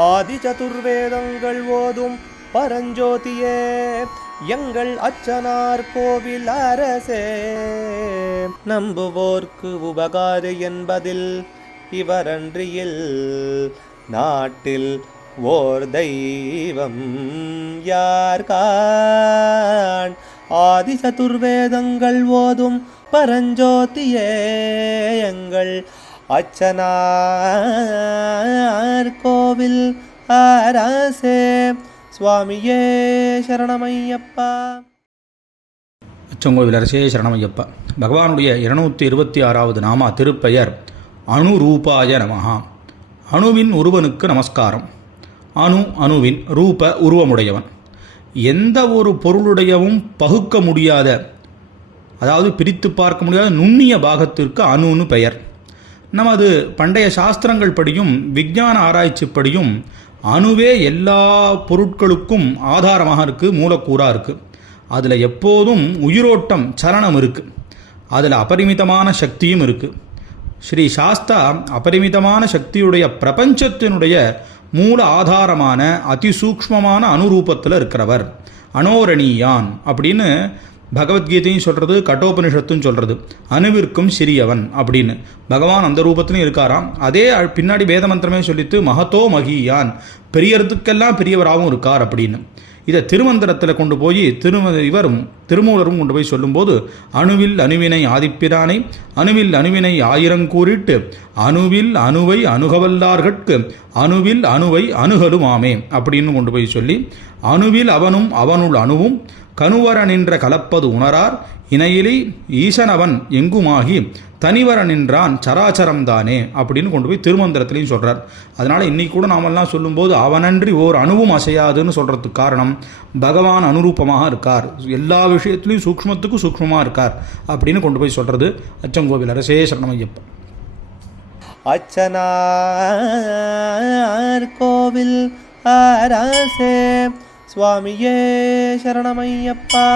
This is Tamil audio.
ஆதி சதுர்வேதங்கள் ஓதும் பரஞ்சோதியே எங்கள் அச்சனார் கோவில் அரசே. நம்புவோர்க்கு உபகாரி என்பதில் இவரன்றியில் நாட்டில் ஓர் தெய்வம் யார்கான். ஆதி சதுர்வேதங்கள் ஓதும் பரஞ்சோதியே எங்கள் அச்சனார் கோவில் அரசே. சுவாமியே சரணமையப்பா. அச்சங்கோவில் அரசே சரணமையப்பா. பகவானுடைய 226வது நாமா திருப்பெயர் அணுரூபாய நமஹா. அணுவின் ஒருவனுக்கு நமஸ்காரம். அணுவின் ரூப உருவமுடையவன். எந்த ஒரு பொருளுடையவும் பகுக்க முடியாத, அதாவது பிரித்து பார்க்க முடியாத நுண்ணிய பாகத்திற்கு அணுன்னு பெயர். நமது பண்டைய சாஸ்திரங்கள் படியும் விஞ்ஞான ஆராய்ச்சிப்படியும் அணுவே எல்லா பொருட்களுக்கும் ஆதாரமாக இருக்குது, மூலக்கூறாக இருக்குது. அதில் எப்போதும் உயிரோட்டம், சலனம் இருக்குது. அதில் அபரிமிதமான சக்தியும் இருக்குது. ஸ்ரீ சாஸ்தா அபரிமிதமான சக்தியுடைய பிரபஞ்சத்தினுடைய மூல ஆதாரமான அதிசூக்ஷ்மமான அணுரூபத்தில் இருக்கிறவர். அனோரணீயான் அப்படின்னு பகவத்கீதையும் சொல்கிறது, கட்டோபனிஷத்தும் சொல்கிறது. அணுவிற்கும் சிறியவன் அப்படின்னு பகவான் அந்த ரூபத்திலும் இருக்காராம். அதே பின்னாடி வேத மந்திரமே சொல்லித்து மகத்தோ மகியான், பெரியறதுக்கெல்லாம் பெரியவராகவும் இருக்கார் அப்படின்னு. இதை திருமந்திரத்தில் கொண்டு போய் திருமூலரும் கொண்டு போய் சொல்லும்போது, அணுவில் அணுவினை ஆதிப்பிரானை அணுவில் அணுவினை ஆயிரங்கூறிட்டு அணுவில் அணுவை அணுகவல்லார்கட்கு அணுவில் அணுவை அணுகலுமாமே அப்படின்னு கொண்டு போய் சொல்லி, அணுவில் அவனும் அவனுள் அணுவும் கணுவர நின்ற கலப்பது உணரார் இணையிலி ஈசனவன் எங்குமாகி தனிவர நின்றான் சராச்சரம் தானே அப்படின்னு கொண்டு போய் திருமந்திரத்திலையும் சொல்கிறார். அதனால் இன்னைக்கு கூட நாமெல்லாம் சொல்லும்போது அவனன்றி ஓர் அணுவும் அசையாதுன்னு சொல்கிறதுக்கு காரணம் பகவான் அனுரூபமாக இருக்கார், எல்லா விஷயத்துலையும் சூக்ஷ்மத்துக்கும் சூக்ஷ்மமாக இருக்கார் அப்படின்னு கொண்டு போய் சொல்கிறது. அச்சங்கோவில் அரசே சரணமையப்பா. அச்சனார் கோவில் அரசே. சுவாமியே சரணமையப்பா.